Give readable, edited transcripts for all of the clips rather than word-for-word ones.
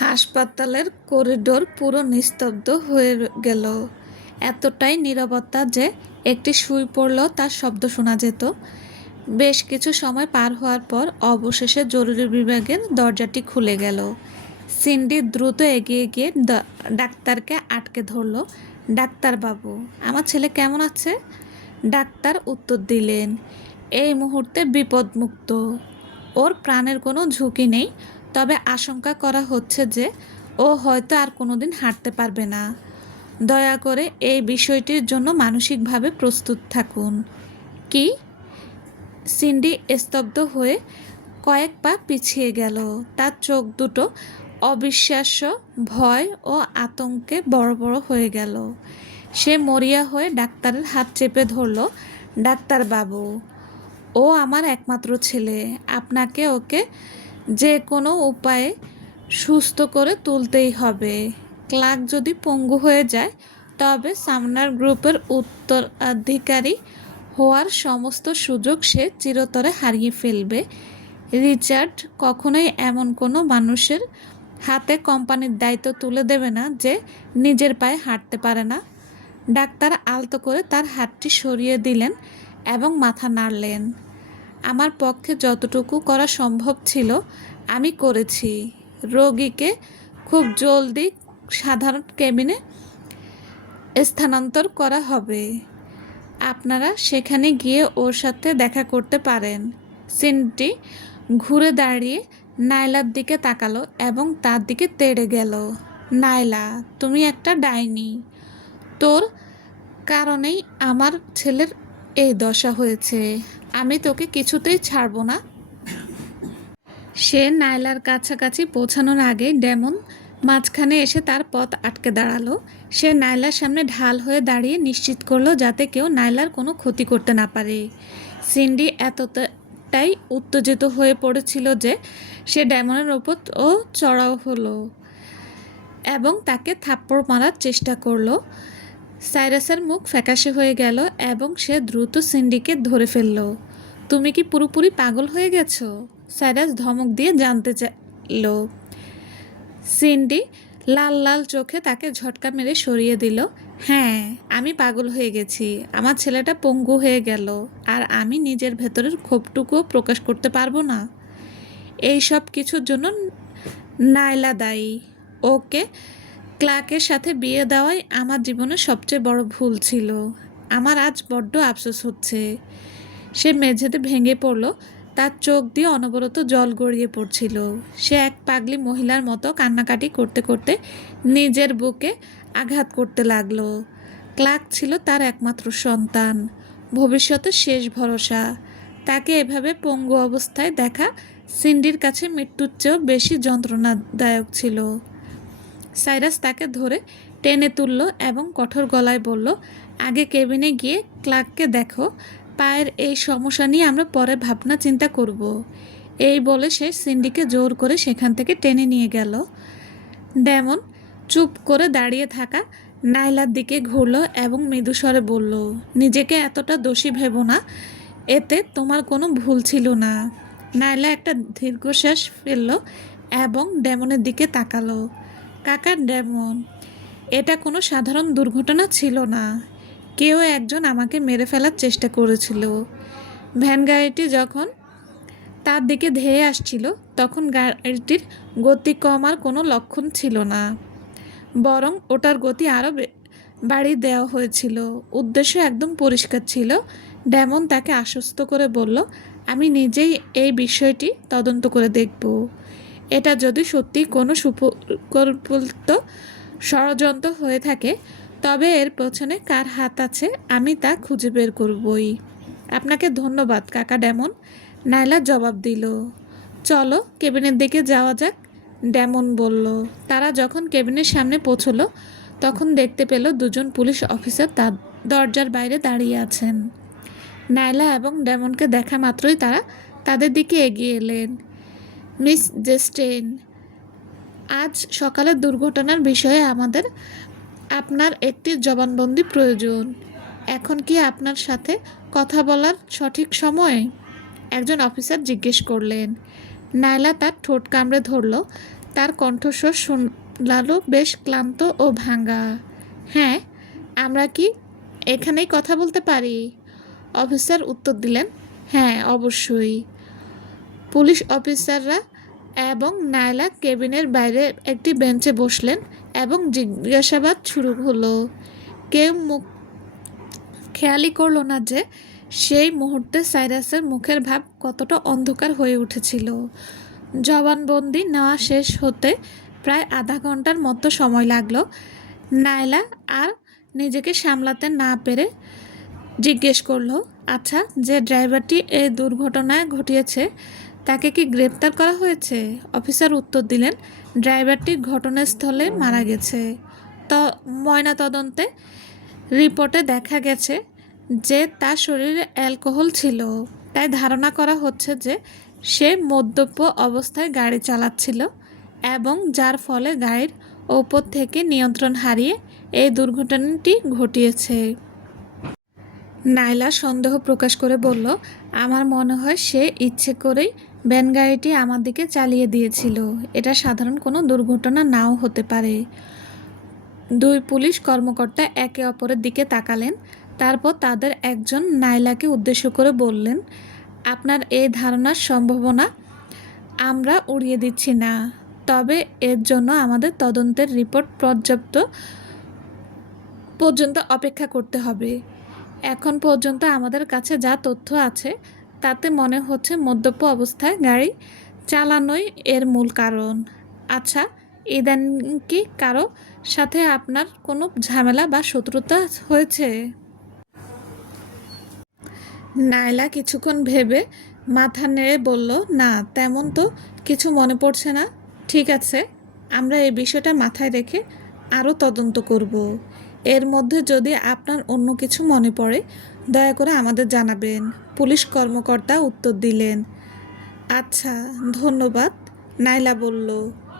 হাসপাতালের করিডোর পুরো নিস্তব্ধ হয়ে গেল। এতটাই নীরবতা যে একটি সুই পড়লেও তার শব্দ শোনা যেত। বেশ কিছু সময় পার হওয়ার পর অবশেষে জরুরি বিভাগের দরজাটি খুলে গেল। সিন্ডি দ্রুত এগিয়ে গিয়ে ডাক্তারকে আটকে ধরল। ডাক্তারবাবু, আমার ছেলে কেমন আছে? ডাক্তার উত্তর দিলেন, এই মুহূর্তে বিপদমুক্ত। ওর প্রাণের কোনো ঝুঁকি নেই, তবে আশঙ্কা করা হচ্ছে যে ও হয়তো আর কোনোদিন হাঁটতে পারবে না। দয়া করে এই বিষয়টির জন্য মানসিকভাবে প্রস্তুত থাকুন। কি? সিন্ডি স্তব্ধ হয়ে কয়েক পা পিছিয়ে গেল। তার চোখ দুটো অবিশ্বাস্য ভয় ও আতঙ্কে বড় বড় হয়ে গেল। সে মরিয়া হয়ে ডাক্তারের হাত চেপে ধরল। ডাক্তারবাবু, ও আমার একমাত্র ছেলে। আপনাকে ওকে যে কোনো উপায়ে সুস্থ করে তুলতেই হবে। ক্লার্ক যদি পঙ্গু হয়ে যায়, তবে সামনার গ্রুপের উত্তরাধিকারী হওয়ার সমস্ত সুযোগ সে চিরতরে হারিয়ে ফেলবে। রিচার্ড কখনোই এমন কোনো মানুষের হাতে কোম্পানির দায়িত্ব তুলে দেবে না যে নিজের পায়ে হাঁটতে পারে না। ডাক্তার আলতো করে তার হাতটি সরিয়ে দিলেন এবং মাথা নাড়লেন। আমার পক্ষে যতটুকু করা সম্ভব ছিল আমি করেছি। রোগীকে খুব জলদি সাধারণ কেবিনে স্থানান্তর করা হবে। আপনারা সেখানে গিয়ে ওর সাথে দেখা করতে পারেন। সিন্ডি ঘুরে দাঁড়িয়ে নাইলার দিকে তাকালো এবং তার দিকে তেড়ে গেল। নাইলা, তুমি একটা ডাইনি। তোর কারণেই আমার ছেলের এই দশা হয়েছে। আমি তোকে কিছুতেই ছাড়ব না। সে নাইলার কাছাকাছি পৌঁছানোর আগেই ডেমন মাঝখানে এসে তার পথ আটকে দাঁড়ালো। সে নাইলার সামনে ঢাল হয়ে দাঁড়িয়ে নিশ্চিত করলো যাতে কেউ নাইলার কোনো ক্ষতি করতে না পারে। সিন্ডি এতটাই উত্তেজিত হয়ে পড়েছিল যে সে ডেমনের ওপর চড়াও হলো এবং তাকে থাপ্পড় মারার চেষ্টা করলো। সাইরাসের মুখ ফ্যাকাশে হয়ে গেল এবং সে দ্রুত সিন্ডিকে ধরে ফেলল। তুমি কি পুরোপুরি পাগল হয়ে গেছো? সাইরাস ধমক দিয়ে জানতে চাইল। সিন্ডি লাল লাল চোখে তাকে ঝটকা মেরে সরিয়ে দিল। হ্যাঁ, আমি পাগল হয়ে গেছি। আমার ছেলেটা পঙ্গু হয়ে গেল আর আমি নিজের ভেতরের ক্ষোভটুকুও প্রকাশ করতে পারবো না। এই সব কিছুর জন্য নাইলা দায়ী। ওকে ক্লার্কের সাথে বিয়ে দেওয়াই আমার জীবনের সবচেয়ে বড় ভুল ছিল। আমার আজ বড্ড আফসোস হচ্ছে। সে মেঝেতে ভেঙে পড়ল। তার চোখ দিয়ে অনবরত জল গড়িয়ে পড়ছিল। সে এক পাগলি মহিলার মতো কান্নাকাটি করতে করতে নিজের বুকে আঘাত করতে লাগলো। ক্লার্ক ছিল তার একমাত্র সন্তান, ভবিষ্যতের শেষ ভরসা। তাকে এভাবে পঙ্গু অবস্থায় দেখা সিন্ডির কাছে মৃত্যুর চেয়েও বেশি যন্ত্রণাদায়ক ছিল। সাইরাস তাকে ধরে টেনে তুলল এবং কঠোর গলায় বলল, আগে কেবিনে গিয়ে ক্লার্ককে দেখো। পায়ের এই সমস্যা নিয়ে আমরা পরে ভাবনা চিন্তা করব। এই বলে সে সিন্ডিকে জোর করে সেখান থেকে টেনে নিয়ে গেল। ডেমন চুপ করে দাঁড়িয়ে থাকা নাইলার দিকে ঘুরল এবং মৃদুস্বরে বলল, নিজেকে এতটা দোষী ভেবো না। এতে তোমার কোনো ভুল ছিল না। নাইলা একটা দীর্ঘশ্বাস ফেলল এবং ডেমনের দিকে তাকালো। কাকা ডেমন, এটা কোনো সাধারণ দুর্ঘটনা ছিল না। কেউ একজন আমাকে মেরে ফেলার চেষ্টা করেছিল। ভ্যান গাড়িটি যখন তার দিকে ধেয়ে আসছিল তখন গাড়িটির গতি কমার কোনো লক্ষণ ছিল না, বরং ওটার গতি আরও বাড়িয়ে দেওয়া হয়েছিল। উদ্দেশ্য একদম পরিষ্কার ছিল। ডেমন তাকে আশ্বস্ত করে বলল, আমি নিজেই এই বিষয়টি তদন্ত করে দেখব। এটা যদি সত্যি কোনো সুপরিকল্পিত ষড়যন্ত্র হয়ে থাকে, তবে এর পেছনে কার হাত আছে আমি তা খুঁজে বের করবই। আপনাকে ধন্যবাদ কাকা ডেমন, নাইলা জবাব দিল। চলো কেবিনের দিকে যাওয়া যাক, ডেমন বলল। তারা যখন কেবিনের সামনে পৌঁছলো তখন দেখতে পেল দুজন পুলিশ অফিসার তার দরজার বাইরে দাঁড়িয়ে আছেন। নাইলা এবং ডেমনকে দেখা মাত্রই তারা তাদের দিকে এগিয়ে এলেন। মিস জেস্টেইন, আজ সকালের দুর্ঘটনার বিষয়ে আমাদের আপনার একটি জবানবন্দি প্রয়োজন। এখন কি আপনার সাথে কথা বলার সঠিক সময়? একজন অফিসার জিজ্ঞেস করলেন। নাইলা তার ঠোঁট কামড়ে ধরল। তার কণ্ঠস্বর শোনালো বেশ ক্লান্ত ও ভাঙা। হ্যাঁ, আমরা কি এখানেই কথা বলতে পারি? অফিসার উত্তর দিলেন, হ্যাঁ অবশ্যই। পুলিশ অফিসাররা এবং নায়লা কেবিনের বাইরে একটি বেঞ্চে বসলেন এবং জিজ্ঞাসাবাদ শুরু হলো। কেউ মুখ খেয়ালই করল না যে সেই মুহূর্তে সাইরাসের মুখের ভাব কতটা অন্ধকার হয়ে উঠেছিল। জবানবন্দি নেওয়া শেষ হতে প্রায় আধা ঘন্টার মতো সময় লাগলো। নায়লা আর নিজেকে সামলাতে না পেরে জিজ্ঞেস করলো, আচ্ছা, যে ড্রাইভারটি এই দুর্ঘটনা ঘটিয়েছে তাকে কি গ্রেপ্তার করা হয়েছে? অফিসার উত্তর দিলেন, ড্রাইভারটি ঘটনাস্থলে মারা গেছে। ময়নাতদন্তে রিপোর্টে দেখা গেছে যে তার শরীরে অ্যালকোহল ছিল, তাই ধারণা করা হচ্ছে যে সে মদ্যপ অবস্থায় গাড়ি চালাচ্ছিল এবং যার ফলে গাড়ির ওপর থেকে নিয়ন্ত্রণ হারিয়ে এই দুর্ঘটনাটি ঘটিয়েছে। নায়লা সন্দেহ প্রকাশ করে বলল, আমার মনে হয় সে ইচ্ছে করেই ভ্যান গাড়িটি আমার দিকে চালিয়ে দিয়েছিল। এটা সাধারণ কোনো দুর্ঘটনা নাও হতে পারে। দুই পুলিশ কর্মকর্তা একে অপরের দিকে তাকালেন। তারপর তাদের একজন নায়লাকে উদ্দেশ্য করে বললেন, আপনার এই ধারণার সম্ভাবনা আমরা উড়িয়ে দিচ্ছি না, তবে এর জন্য আমাদের তদন্তের রিপোর্ট পর্যন্ত অপেক্ষা করতে হবে। এখন পর্যন্ত আমাদের কাছে যা তথ্য আছে তাতে মনে হচ্ছে মদ্যপ অবস্থায় গাড়ি চালানোই এর মূল কারণ। আচ্ছা, ইদানিং কি কারো সাথে আপনার কোনো ঝামেলা বা শত্রুতা হয়েছে? নায়লা কিছুক্ষণ ভেবে মাথা নেড়ে বলল, না, তেমন তো কিছু মনে পড়ছে না। ঠিক আছে, আমরা এই বিষয়টা মাথায় রেখে আরও তদন্ত করব। এর মধ্যে যদি আপনার অন্য কিছু মনে পড়ে দয়া করে আমাদের জানাবেন, পুলিশ কর্মকর্তা উত্তর দিলেন। আচ্ছা, ধন্যবাদ, নায়লা বলল।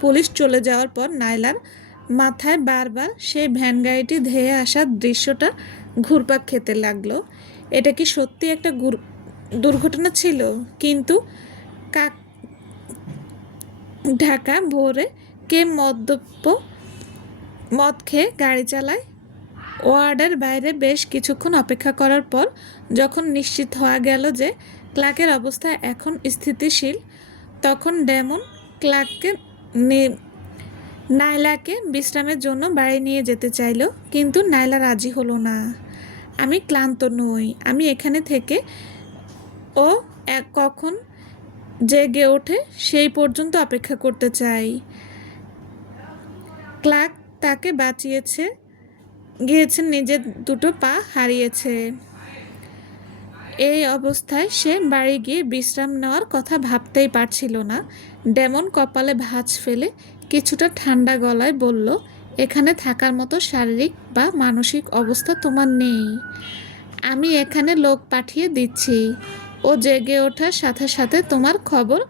পুলিশ চলে যাওয়ার পর নায়লার মাথায় বারবার সেই ভ্যান গাড়িটি ধেয়ে আসার দৃশ্যটা ঘুরপাক খেতে লাগলো। এটা কি সত্যি একটা দুর্ঘটনা ছিল? কিন্তু ঢাকা ভোরে কে মদ খেয়ে গাড়ি চালায়? ওয়ার্ডের বাইরে বেশ কিছুক্ষণ অপেক্ষা করার পর যখন নিশ্চিত হওয়া গেল যে ক্লার্কের অবস্থা এখন স্থিতিশীল, তখন ডেমন নায়লাকে বিশ্রামের জন্য বাড়ি নিয়ে যেতে চাইল, কিন্তু নায়লা রাজি হলো না। আমি ক্লান্ত নই, আমি এখানে থেকে ও কখন জেগে ওঠে সেই পর্যন্ত অপেক্ষা করতে চাই। ক্লার্ক তাকে গিয়েছেন, নিজের দুটো পা হারিয়েছে। এই অবস্থায় সে বাড়ি গিয়ে বিশ্রাম নেওয়ার কথা ভাবতেই পারছিল না। ডেমন কপালে ভাঁজ ফেলে কিছুটা ঠান্ডা গলায় বলল, এখানে থাকার মতো শারীরিক বা মানসিক অবস্থা তোমার নেই। আমি এখানে লোক পাঠিয়ে দিচ্ছি, ও জেগে ওঠার সাথে সাথে তোমার খবর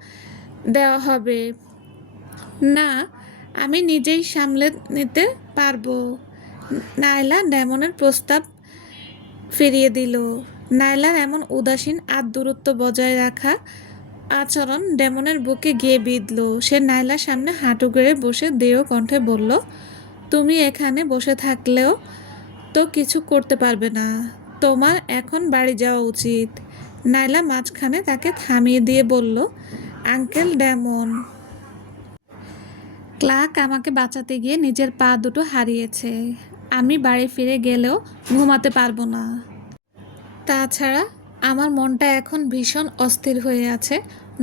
দেওয়া হবে। না, আমি নিজেই সামলে নিতে পারবো। নায়লা ডেমনের প্রস্তাব ফিরিয়ে দিল। নায়লার এমন উদাসীন আর দূরত্ব বজায় রাখা আচরণ ডেমনের বুকে গিয়ে বিঁধল। সে নায়লার সামনে হাঁটু গেড়ে বসে দেয় কণ্ঠে বলল, তুমি এখানে বসে থাকলেও তো কিছু করতে পারবে না, তোমার এখন বাড়ি যাওয়া উচিত। নায়লা মাঝখানে তাকে থামিয়ে দিয়ে বলল, আঙ্কেল ডেমন, ক্লার্ক আমাকে বাঁচাতে গিয়ে নিজের পা দুটো হারিয়েছে। আমি বাড়ি ফিরে গেলেও ঘুমাতে পারবো না। তাছাড়া আমার মনটা এখন ভীষণ অস্থির হয়ে আছে।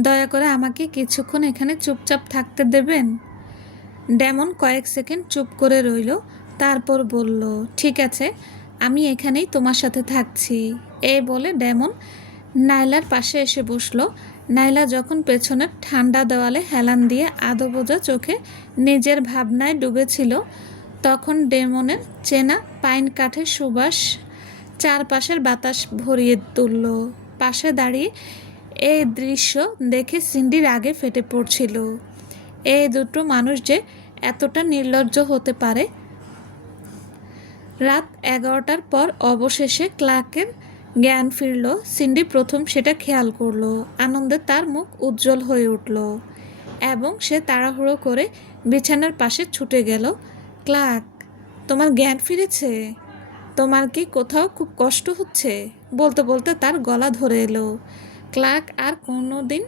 দয়া করে আমাকে কিছুক্ষণ এখানে চুপচাপ থাকতে দেবেন? ডেমন কয়েক সেকেন্ড চুপ করে রইল, তারপর বলল, ঠিক আছে, আমি এখানেই তোমার সাথে থাকছি। এই বলে ডেমন নায়লার পাশে এসে বসলো। নায়লা যখন পেছনের ঠান্ডা দেওয়ালে হেলান দিয়ে আধো বোঝা চোখে নিজের ভাবনায় ডুবেছিল, তখন ডেমনের চেনা পাইন কাঠের সুবাস চারপাশের বাতাস ভরিয়ে তুলল। পাশে দাঁড়িয়ে এই দৃশ্য দেখে সিন্ডির আগে ফেটে পড়ছিল। এই দুটো মানুষ যে এতটা নির্লজ্জ হতে পারে। রাত 11টার পর অবশেষে ক্লার্কের জ্ঞান ফিরল। সিন্ডি প্রথম সেটা খেয়াল করলো। আনন্দে তার মুখ উজ্জ্বল হয়ে উঠল এবং সে তাড়াহুড়ো করে বিছানার পাশে ছুটে গেল। ক্লার্ক, তোমার জ্ঞান ফিরেছে? তোমার কি কোথাও খুব কষ্ট হচ্ছে? বলতে বলতে তার গলা ধরে এলো। ক্লার্ক আর কোনো দিন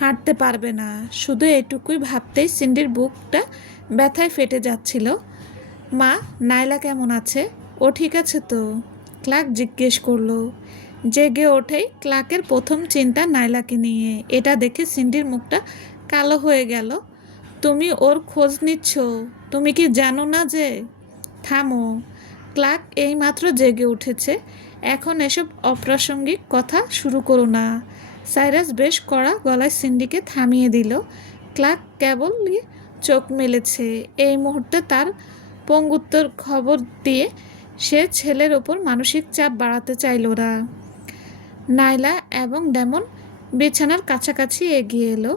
হাঁটতে পারবে না, শুধু এটুকুই ভাবতেই সিন্ডির বুকটা ব্যথায় ফেটে যাচ্ছিল। মা, নাইলা কেমন আছে? ও ঠিক আছে তো? ক্লার্ক জিজ্ঞেস করলো। জেগে ওঠেই ক্লার্কের প্রথম চিন্তা নাইলাকে নিয়ে। এটা দেখে সিন্ডির মুখটা কালো হয়ে গেল। তুমি ওর খোঁজ নিচ্ছ? তুমি কি জানো না যে? থামো, ক্লার্ক এইমাত্র জেগে উঠেছে, এখন এসব অপ্রাসঙ্গিক কথা শুরু করো না। সাইরাস বেশ কড়া গলায় সিন্ডিকে থামিয়ে দিল। ক্লার্ক কেবলই চোখ মেলেছে। এই মুহূর্তে তার পঙ্গুত্বর খবর দিয়ে সে ছেলের ওপর মানসিক চাপ বাড়াতে চাইল না। নাইলা এবং ডেমন বিছানার কাছাকাছি এগিয়ে এলো।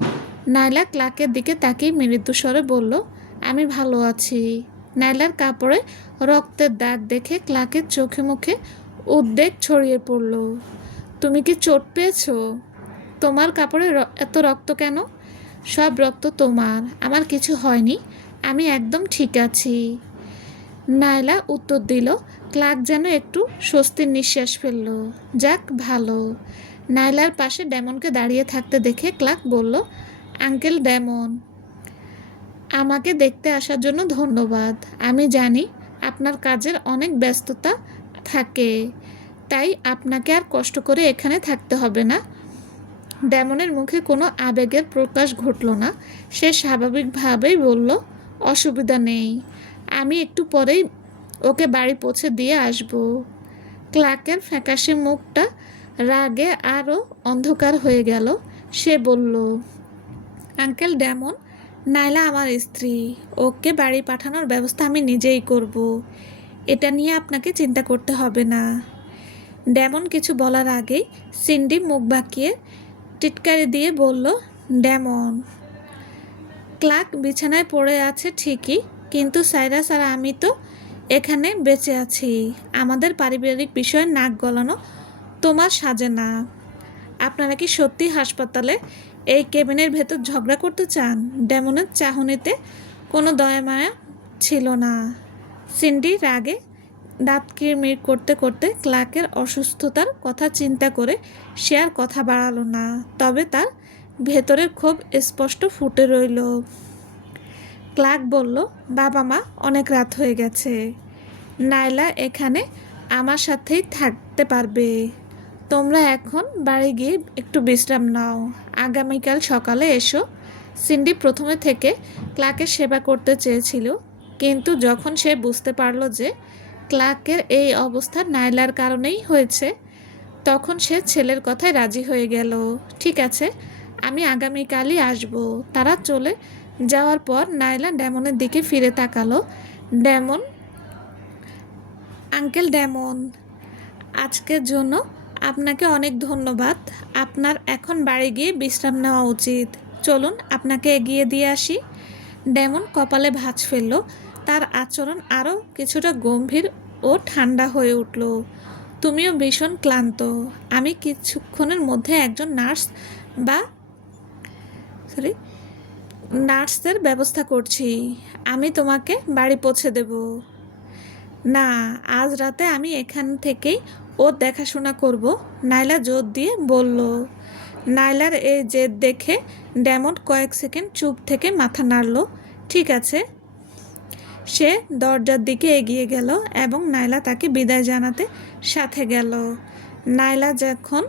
নাইলা ক্লার্কের দিকে তাকিয়ে মৃদুস্বরে বলল, আমি ভালো আছি। নাইলার কাপড়ে রক্তের দাগ দেখে ক্লার্কের চোখে মুখে উদ্বেগ ছড়িয়ে পড়ল। তুমি কি চোট পেয়েছো? তোমার কাপড়ে এত রক্ত কেন? সব রক্ত তোমার, আমার কিছু হয়নি, আমি একদম ঠিক আছি। নাইলা উত্তর দিল। ক্লার্ক যেন একটু স্বস্তির নিঃশ্বাস ফেলল। যাক ভালো। নাইলার পাশে ডেমনকে দাঁড়িয়ে থাকতে দেখে ক্লার্ক বলল, আঙ্কেল ডেমন, আমাকে দেখতে আসার জন্য ধন্যবাদ। আমি জানি আপনার কাজের অনেক ব্যস্ততা থাকে, তাই আপনাকে আর কষ্ট করে এখানে থাকতে হবে না। ডেমনের মুখে কোনো আবেগের প্রকাশ ঘটল না। সে স্বাভাবিকভাবেই বলল, অসুবিধা নেই, আমি একটু পরেই ওকে বাড়ি পৌঁছে দিয়ে আসব। ক্লার্কের ফ্যাকাশে মুখটা রাগে আরও অন্ধকার হয়ে গেল। সে বলল, আঙ্কেল ডেমন, নাইলা আমার স্ত্রী, ওকে বাড়ি পাঠানোর ব্যবস্থা আমি নিজেই করব, এটা নিয়ে আপনাকে চিন্তা করতে হবে না। ডেমন কিছু বলার আগেই সিন্ডি মুখ বাঁকিয়ে টিটকারি দিয়ে বলল, ডেমন, ক্লার্ক বিছানায় পড়ে আছে ঠিকই, কিন্তু সাইরাস আর আমি তো এখানে বেঁচে আছি। আমাদের পারিবারিক বিষয়ে নাক গলানো তোমার সাজে না। আপনারা কি সত্যি হাসপাতালে এই কেবিনের ভেতর ঝগড়া করতে চান? ডেমনের চাহনিতে কোনো দয়ামায়া ছিল না। সিন্ডি রাগে দাঁত কিরমির করতে করতে ক্লার্কের অসুস্থতার কথা চিন্তা করে সে আর কথা বাড়ালো না, তবে তার ভেতরের ক্ষোভ স্পষ্ট ফুটে রইল। ক্লার্ক বলল, বাবা মা, অনেক রাত হয়ে গেছে, নাইলা এখানে আমার সাথেই থাকতে পারবে। তোমরা এখন বাড়ি গিয়ে একটু বিশ্রাম নাও, আগামীকাল সকালে এসো। সিন্ডি প্রথমে থেকে ক্লার্কের সেবা করতে চেয়েছিল, কিন্তু যখন সে বুঝতে পারল যে ক্লার্কের এই অবস্থা নাইলার কারণেই হয়েছে, তখন সে ছেলের কথায় রাজি হয়ে গেল। ঠিক আছে, আমি আগামীকালই আসব। তারা চলে যাওয়ার পর নাইলা ডেমনের দিকে ফিরে তাকালো। ডেমন, আঙ্কেল ডেমন, আজকের জন্য আপনাকে অনেক ধন্যবাদ। আপনার এখন বাড়ি গিয়ে বিশ্রাম নেওয়া উচিত। চলুন আপনাকে এগিয়ে দিয়ে আসি। ডেমন কপালে ভাঁজ ফেলল। তার আচরণ আরও কিছুটা গম্ভীর ও ঠান্ডা হয়ে উঠল। তুমিও ভীষণ ক্লান্ত। আমি কিছুক্ষণের মধ্যে একজন নার্সের ব্যবস্থা করছি। আমি তোমাকে বাড়ি পৌঁছে দেব। না, আজ রাতে আমি এখান থেকেই ওর দেখাশোনা করব, নাইলা জোর দিয়ে বলল। নাইলার এই জেদ দেখে ডেমন কয়েক সেকেন্ড চুপ থেকে মাথা নাড়ল। ঠিক আছে। সে দরজার দিকে এগিয়ে গেল এবং নাইলা তাকে বিদায় জানাতে সাথে গেল। নাইলা যখন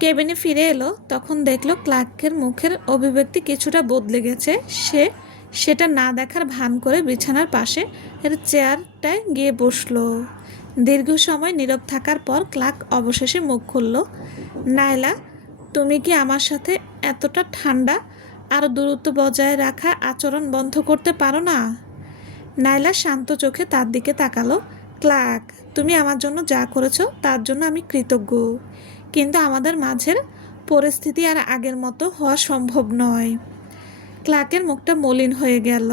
কেবিনে ফিরে এলো তখন দেখলো ক্লার্কের মুখের অভিব্যক্তি কিছুটা বদলে গেছে। সে সেটা না দেখার ভান করে বিছানার পাশে চেয়ারটায় গিয়ে বসলো। দীর্ঘ সময় নীরব থাকার পর ক্লার্ক অবশেষে মুখ খুলল। নাইলা, তুমি কি আমার সাথে এতটা ঠান্ডা আর দূরত্ব বজায় রাখা আচরণ বন্ধ করতে পারো না? নাইলা শান্ত চোখে তার দিকে তাকালো। ক্লার্ক, তুমি আমার জন্য যা করেছো তার জন্য আমি কৃতজ্ঞ, কিন্তু আমাদের মাঝের পরিস্থিতি আর আগের মতো হওয়া সম্ভব নয়। ক্লার্কের মুখটা মলিন হয়ে গেল।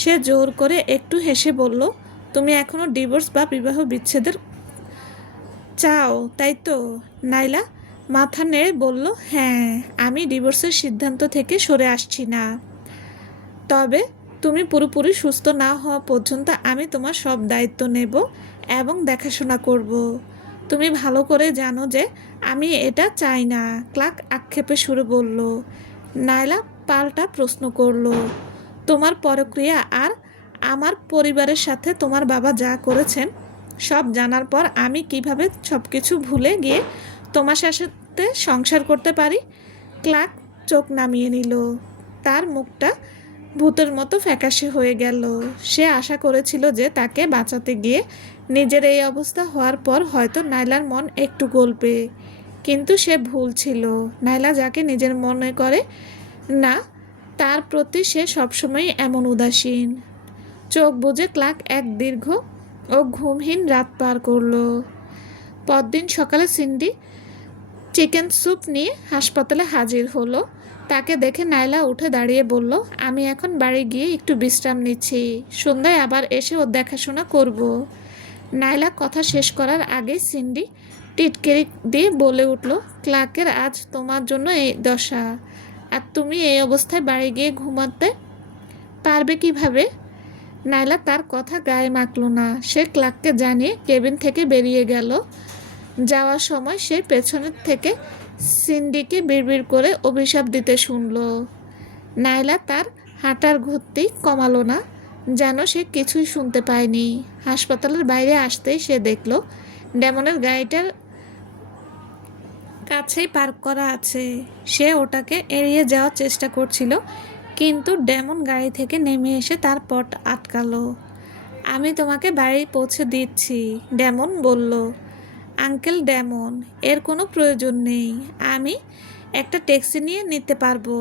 সে জোর করে একটু হেসে বলল, তুমি এখনও ডিভোর্স বা বিবাহ বিচ্ছেদের চাও, তাই তো? নাইলা মাথা নেড়ে বলল, হ্যাঁ, আমি ডিভোর্সের সিদ্ধান্ত থেকে সরে আসছি না। তবে তুমি পুরোপুরি সুস্থ না হওয়া পর্যন্ত আমি তোমার সব দায়িত্ব নেব এবং দেখাশোনা করব। তুমি ভালো করে জানো যে আমি এটা চাই না। ক্লার্ক আক্ষেপে সুরে বলল। নায়লা পাল্টা প্রশ্ন করল, তোমার পরক্রিয়া আর আমার পরিবারের সাথে তোমার বাবা যা করেছেন সব জানার পর আমি কিভাবে সব কিছু ভুলে গিয়ে তোমার সাথে সংসার করতে পারি? ক্লার্ক চোখ নামিয়ে নিল। তার মুখটা ভূতের মতো ফ্যাকাশে হয়ে গেল। সে আশা করেছিল যে তাকে বাঁচাতে গিয়ে নিজের এই অবস্থা হওয়ার পর হয়তো নাইলার মন একটু গলবে, কিন্তু সে ভুল ছিল। নাইলা যাকে নিজের মনে করে না তার প্রতি সে সবসময় এমন উদাসীন। চোখ বুজে ক্লার্ক এক দীর্ঘ ও ঘুমহীন রাত পার করলো। পরদিন সকালে সিন্ডি চিকেন স্যুপ নিয়ে হাসপাতালে হাজির হলো। তাকে দেখে নাইলা উঠে দাঁড়িয়ে বলল, আমি এখন বাড়ি গিয়ে একটু বিশ্রাম নিচ্ছি, সন্ধ্যায় আবার এসে ওর দেখাশোনা করব। নাইলা কথা শেষ করার আগেই সিন্ডি টিটকেরি দিয়ে বলে উঠল, ক্লার্কের আজ তোমার জন্য এই দশা, আর তুমি এই অবস্থায় বাড়ি গিয়ে ঘুমাতে পারবে কিভাবে? নাইলা তার কথা গায়ে মাখল না। সে ক্লার্ককে জানিয়ে কেবিন থেকে বেরিয়ে গেল। যাওয়ার সময় সে পেছনের থেকে সিন্ডিকে বিড়বিড় করে অভিশাপ দিতে শুনল। নাইলা তার হাঁটার গতি কমালো না, যেন সে কিছুই শুনতে পায়নি। হাসপাতালের বাইরে আসতেই সে দেখল ডেমনের গাড়িটার কাছেই পার্ক করা আছে। সে ওটাকে এড়িয়ে যাওয়ার চেষ্টা করছিল, কিন্তু ডেমন গাড়ি থেকে নেমে এসে তার পথ আটকালো। আমি তোমাকে বাড়ি পৌঁছে দিচ্ছি, ডেমন বলল। আঙ্কেল ডেমন, এর কোনো প্রয়োজন নেই, আমি একটা ট্যাক্সি নিয়ে নিতে পারবো।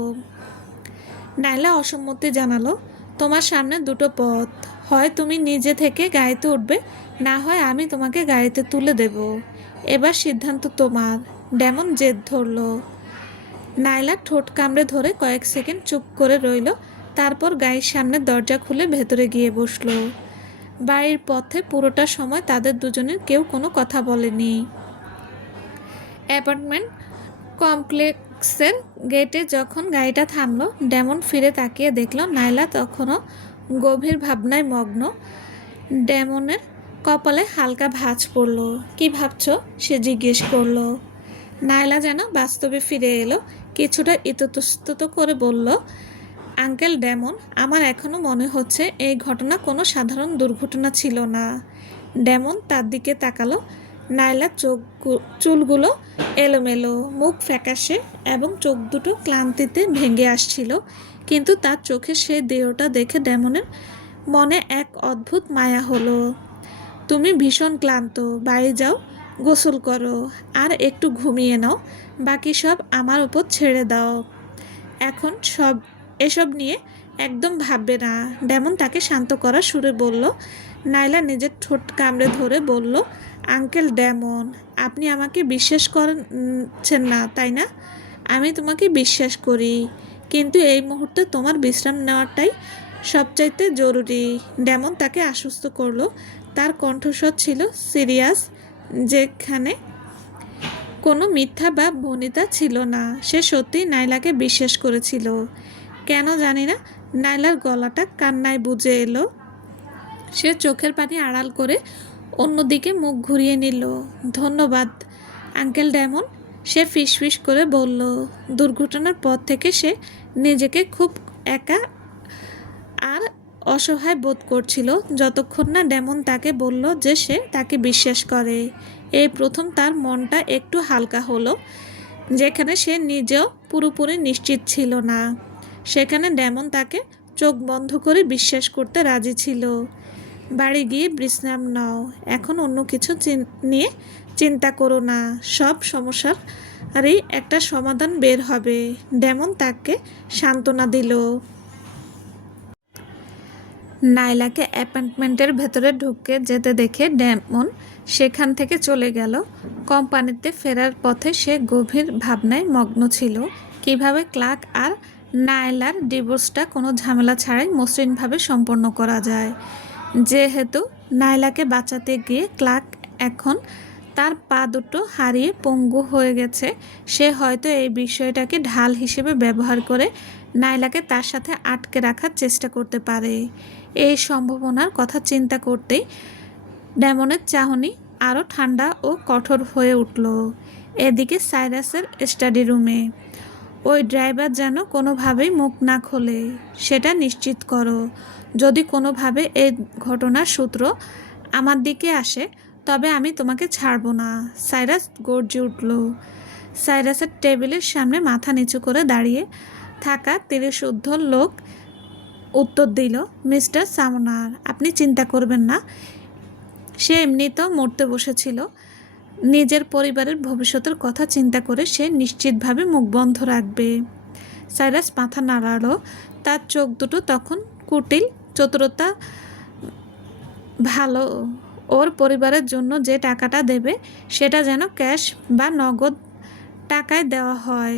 নাইলা অসম্মতি জানালো, তোমার সামনে দুটো পথ, হয় তুমি নিজে থেকে গাড়িতে উঠবে, না হয় আমি তোমাকে গাড়িতে তুলে দেব। এবার সিদ্ধান্ত তোমার। ডেমন জেদ ধরল। নাইলা ঠোঁট কামড়ে ধরে কয়েক সেকেন্ড চুপ করে রইল, তারপর গাড়ির সামনে দরজা খুলে ভেতরে গিয়ে বসলো। বাড়ির পথে পুরোটা সময় তাদের দুজনের কেউ কোনো কথা বলেনি। অ্যাপার্টমেন্ট কমপ্লেক্সের গেটে যখন গাড়িটা থামলো, ডেমন ফিরে তাকিয়ে দেখল নাইলা তখনও গভীর ভাবনায় মগ্ন। ডেমনের কপালে হালকা ভাঁজ পড়ল। কি ভাবছো? সে জিজ্ঞেস করলো। নাইলা যেন বাস্তবে ফিরে এলো, কিছুটা ইতস্তত করে বলল, আঙ্কেল ডেমন, আমার এখনও মনে হচ্ছে এই ঘটনা কোনো সাধারণ দুর্ঘটনা ছিল না। ডেমন তার দিকে তাকালো। নাইলার চুলগুলো এলোমেলো, মুখ ফ্যাকাশে এবং চোখ দুটো ক্লান্তিতে ভেঙে আসছিল, কিন্তু তার চোখে সেই দেহটা দেখে ডেমনের মনে এক অদ্ভুত মায়া হলো। তুমি ভীষণ ক্লান্ত, বাড়ি যাও, গোসল করো আর একটু ঘুমিয়ে নাও, বাকি সব আমার উপর ছেড়ে দাও। এখন এসব নিয়ে একদম ভাববে না, ডেমন তাকে শান্ত করার সুরে বলল। নাইলা নিজের ঠোঁট কামড়ে ধরে বলল, আঙ্কেল ডেমন, আপনি আমাকে বিশ্বাস করছেন না তাই না? আমি তোমাকে বিশ্বাস করি, কিন্তু এই মুহূর্তে তোমার বিশ্রাম নেওয়াটাই সবচাইতে জরুরি। ডেমন তাকে আশ্বস্ত করলো। তার কণ্ঠস্বর ছিল সিরিয়াস, যেখানে কোনো মিথ্যা বা বনিতা ছিল না। সে সত্যিই নাইলাকে বিশ্বাস করেছিল। কেন জানি না, নাইলার গলাটা কান্নায় বুজে এলো। সে চোখের পানি আড়াল করে অন্যদিকে মুখ ঘুরিয়ে নিল। ধন্যবাদ আঙ্কেল ডেমন, সে ফিসফিস করে বলল। দুর্ঘটনার পর থেকে সে নিজেকে খুব একা আর অসহায় বোধ করছিল, যতক্ষণ না ডেমন তাকে বলল যে সে তাকে বিশ্বাস করে। এই প্রথম তার মনটা একটু হালকা হলো। যেখানে সে নিজেও পুরোপুরি নিশ্চিত ছিল না, সেখানে ডেমন তাকে চোখ বন্ধ করে বিশ্বাস করতে রাজি ছিল। বাড়ি গিয়ে বিশ্রাম নাও, এখন অন্য কিছু নিয়ে চিন্তা করো না, সব সমস্যারই একটা সমাধান বের হবে। ডেমন তাকে সান্ত্বনা দিল। নাইলাকে অ্যাপার্টমেন্টের ভেতরে ঢুকে যেতে দেখে ডেমন সেখান থেকে চলে গেল। কোম্পানিতে ফেরার পথে সে গভীর ভাবনায় মগ্ন ছিল, কিভাবে ক্লার্ক আর নাইলার ডিভোর্সটা কোনো ঝামেলা ছাড়াই মসৃণভাবে সম্পন্ন করা যায়। যেহেতু নাইলাকে বাঁচাতে গিয়ে ক্লার্ক এখন তার পা দুটো হারিয়ে পঙ্গু হয়ে গেছে। সে হয়তো এই বিষয়টাকে ঢাল হিসেবে ব্যবহার করে নাইলাকে তার সাথে আটকে রাখার চেষ্টা করতে পারে। এই সম্ভাবনার কথা চিন্তা করতেই ডেমনের চাহনি আরও ঠান্ডা ও কঠোর হয়ে উঠল। এদিকে সাইরাসের স্টাডি রুমে ওই ড্রাইভার যেন কোনোভাবেই মুখ না খোলে, সেটা নিশ্চিত করো। যদি কোনোভাবে এই ঘটনার সূত্র আমার দিকে আসে তবে আমি তোমাকে ছাড়ব না। সাইরাস গর্জে উঠল। সাইরাসের টেবিলের সামনে মাথা নিচু করে দাঁড়িয়ে থাকা 30 ঊর্ধ্ব লোক উত্তর দিল, মিস্টার সামনার, আপনি চিন্তা করবেন না। সে এমনিতেও মরতে বসেছিল। নিজের পরিবারের ভবিষ্যতের কথা চিন্তা করে সে নিশ্চিতভাবে মুখ বন্ধ রাখবে। সাইরাস মাথা নাড়ালো। তার চোখ দুটো তখন কুটিল চতুরতা ভালো। ওর পরিবারের জন্য যে টাকাটা দেবে সেটা যেন ক্যাশ বা নগদ টাকায় দেওয়া হয়,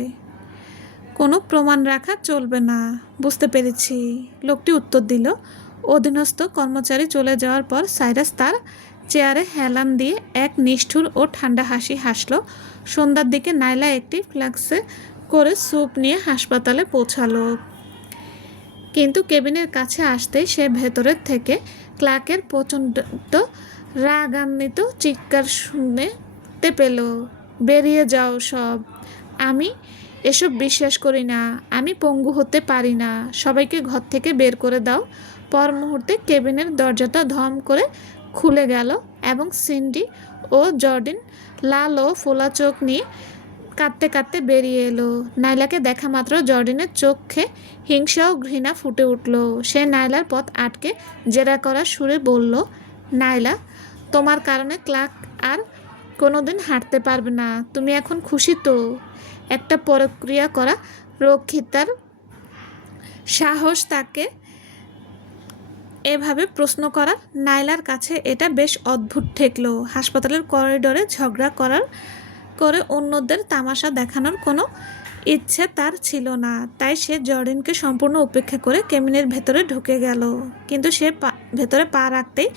কোনো প্রমাণ রাখা চলবে না। বুঝতে পেরেছি, লোকটি উত্তর দিল। অধীনস্থ কর্মচারী চলে যাওয়ার পর সাইরাস তার চেয়ারে হেলান দিয়ে এক নিষ্ঠুর ও ঠান্ডা হাসি হাসল। সন্ধ্যার দিকে নাইলা একটি ফ্লাক্সে করে স্যুপ নিয়ে হাসপাতালে পৌঁছালো, কিন্তু কেবিনের কাছে আসতেই সে ভেতরের থেকে ক্লার্কের প্রচণ্ড রাগান্বিত চিৎকার শুনতে পেল, বেরিয়ে যাও সব, আমি এসব বিশ্বাস করি না, আমি পঙ্গু হতে পারি না, সবাইকে ঘর থেকে বের করে দাও। পর মুহূর্তে কেবিনের দরজাটা ধম করে খুলে গেল এবং সিন্ডি ও জর্ডিন লাল ও ফোলা চোখ নিয়ে কাঁদতে কাঁদতে বেরিয়ে এলো। নাইলাকে দেখা মাত্র জর্ডিনের চোখে হিংসা ও ঘৃণা ফুটে উঠল। সে নাইলার পথ আটকে জেরা করার সুরে বলল, নাইলা, তোমার কারণে ক্লার্ক আর কোনোদিন হাঁটতে পারবে না। তুমি এখন খুশি তো? একটা প্রক্রিয়া করা রক্ষিতার সাহস তাকে এভাবে প্রশ্ন করার। নাইলার কাছে এটা বেশ অদ্ভুত ঠেকল। হাসপাতালের করিডোরে ঝগড়া করে অন্যদের তামাশা দেখানোর কোনো ইচ্ছে তার ছিল না। তাই সে জর্ডিনকে সম্পূর্ণ উপেক্ষা করে কেবিনের ভেতরে ঢুকে গেল। কিন্তু সে ভেতরে পা রাখতেই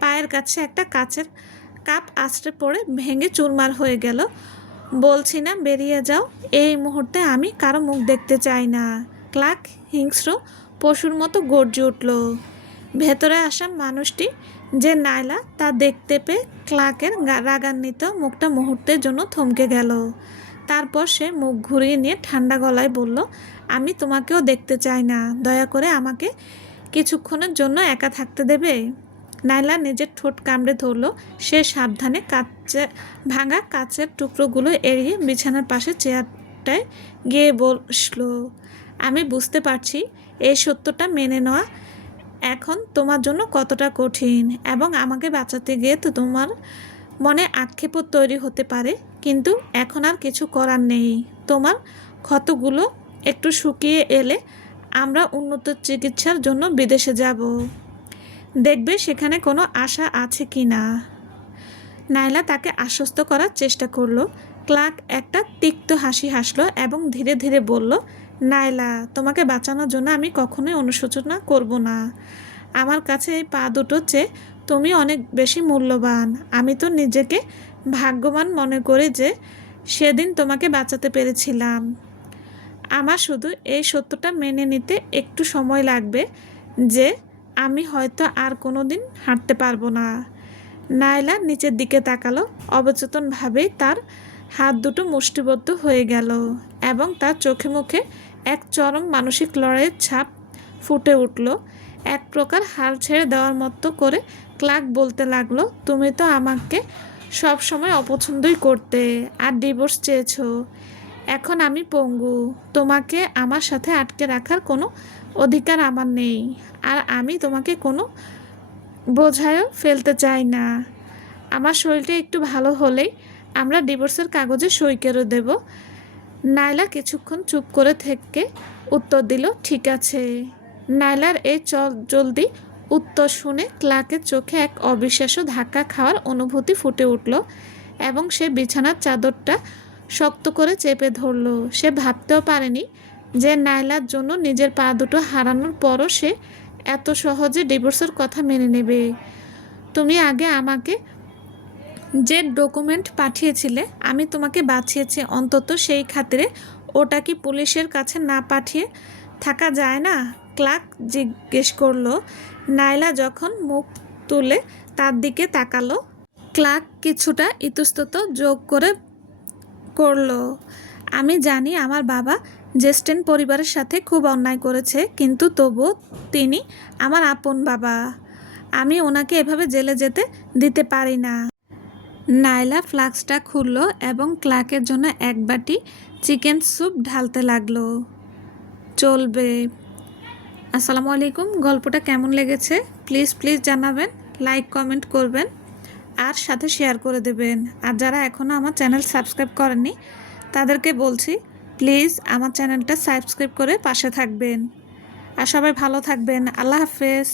পায়ের কাছে একটা কাচের কাপ আছড়ে পড়ে ভেঙে চুরমার হয়ে গেল। বলছি না বেরিয়ে যাও, এই মুহূর্তে আমি কারো মুখ দেখতে চাই না। ক্লার্ক হিংস্র পশুর মতো গর্জে উঠল। ভেতরে আসা মানুষটি যে নাইলা তা দেখতে পেয়ে ক্লার্কের রাগান্বিত মুখটা মুহূর্তের জন্য থমকে গেল। তারপর সে মুখ ঘুরিয়ে নিয়ে ঠান্ডা গলায় বলল, আমি তোমাকেও দেখতে চাই না, দয়া করে আমাকে কিছুক্ষণের জন্য একা থাকতে দেবে? নাইলা নিজের ঠোঁট কামড়ে ধরল। সে সাবধানে ভাঙা কাচের টুকরোগুলো এড়িয়ে বিছানার পাশে চেয়ারটায় গিয়ে বসল। আমি বুঝতে পারছি এই সত্যটা মেনে নেওয়া এখন তোমার জন্য কতটা কঠিন, এবং আমাকে বাঁচাতে গিয়ে তো তোমার মনে আক্ষেপও তৈরি হতে পারে, কিন্তু এখন আর কিছু করার নেই। তোমার ক্ষতগুলো একটু শুকিয়ে এলে আমরা উন্নত চিকিৎসার জন্য বিদেশে যাব। দেখবে সেখানে কোনো আশা আছে কি না। নাইলা তাকে আশ্বস্ত করার চেষ্টা করলো। ক্লার্ক একটা তিক্ত হাসি হাসলো এবং ধীরে ধীরে বলল, নাইলা, তোমাকে বাঁচানোর জন্য আমি কখনোই অনুশোচনা করব না। আমার কাছে এই পা দুটো চেয়ে তুমি অনেক বেশি মূল্যবান। আমি তো নিজেকে ভাগ্যবান মনে করি যে সেদিন তোমাকে বাঁচাতে পেরেছিলাম। আমার শুধু এই সত্যটা মেনে নিতে একটু সময় লাগবে যে আমি হয়তো আর কোনো দিন হাঁটতে পারবো না। নাইলা নিচের দিকে তাকালো। অবচেতনভাবেই তার হাত দুটো মুষ্টিবদ্ধ হয়ে গেল এবং তার চোখে মুখে এক চরম মানসিক লড়াইয়ের ছাপ ফুটে উঠল। এক প্রকার হাল ছেড়ে দেওয়ার মতো করে ক্লার্ক বলতে লাগলো, তুমি তো আমাকে সব সময় অপছন্দই করতে আর ডিভোর্স চেয়েছো। এখন আমি পঙ্গু, তোমাকে আমার সাথে আটকে রাখার কোনো অধিকার আমার নেই, আর আমি তোমাকে কোনো বোঝায়ও ফেলতে চাই না। আমার শরীরটা একটু ভালো হলেই আমরা ডিভোর্সের কাগজে সই করে দেব। নাইলা কিছুক্ষণ চুপ করে থেকে উত্তর দিল, ঠিক আছে। নাইলার এই জলদি উত্তর শুনে ক্লার্কের চোখে এক অবিশ্বাস্য ধাক্কা খাওয়ার অনুভূতি ফুটে উঠল এবং সে বিছানার চাদরটা শক্ত করে চেপে ধরল। সে ভাবতেও পারেনি যে নাইলার জন্য নিজের পা দুটো হারানোর পরও সে এত সহজে ডিভোর্সের কথা মেনে নেবে। তুমি আগে আমাকে যে ডকুমেন্ট পাঠিয়েছিলে আমি তোমাকে বাঁচিয়েছি, অন্তত সেই খাতিরে ওটা কি পুলিশের কাছে না পাঠিয়ে থাকা যায় না? ক্লার্ক জিজ্ঞেস করলো। নাইলা যখন মুখ তুলে তার দিকে তাকালো, ক্লার্ক কিছুটা ইতস্তত যোগ করে করলো, আমি জানি আমার বাবা জেস্টেন পরিবারের সাথে খুব অন্যায় করেছে, কিন্তু তবুও তিনি আমার আপন বাবা। আমি ওনাকে এভাবে জেলে যেতে দিতে পারি না। নাইলা ফ্লাস্কটা খুলল এবং ক্লার্কের জন্য এক বাটি চিকেন স্যুপ ঢালতে লাগলো। চলবে। আসসালামু আলাইকুম। গল্পটা কেমন লেগেছে প্লিজ জানাবেন, লাইক কমেন্ট করবেন আর সাথে শেয়ার করে দেবেন। আর যারা এখনও আমার চ্যানেল সাবস্ক্রাইব করেননি তাদেরকে বলছি প্লিজ আমার চ্যানেলটা সাবস্ক্রাইব করে পাশে থাকবেন। আর সবাই ভালো থাকবেন। আল্লাহ হাফেজ।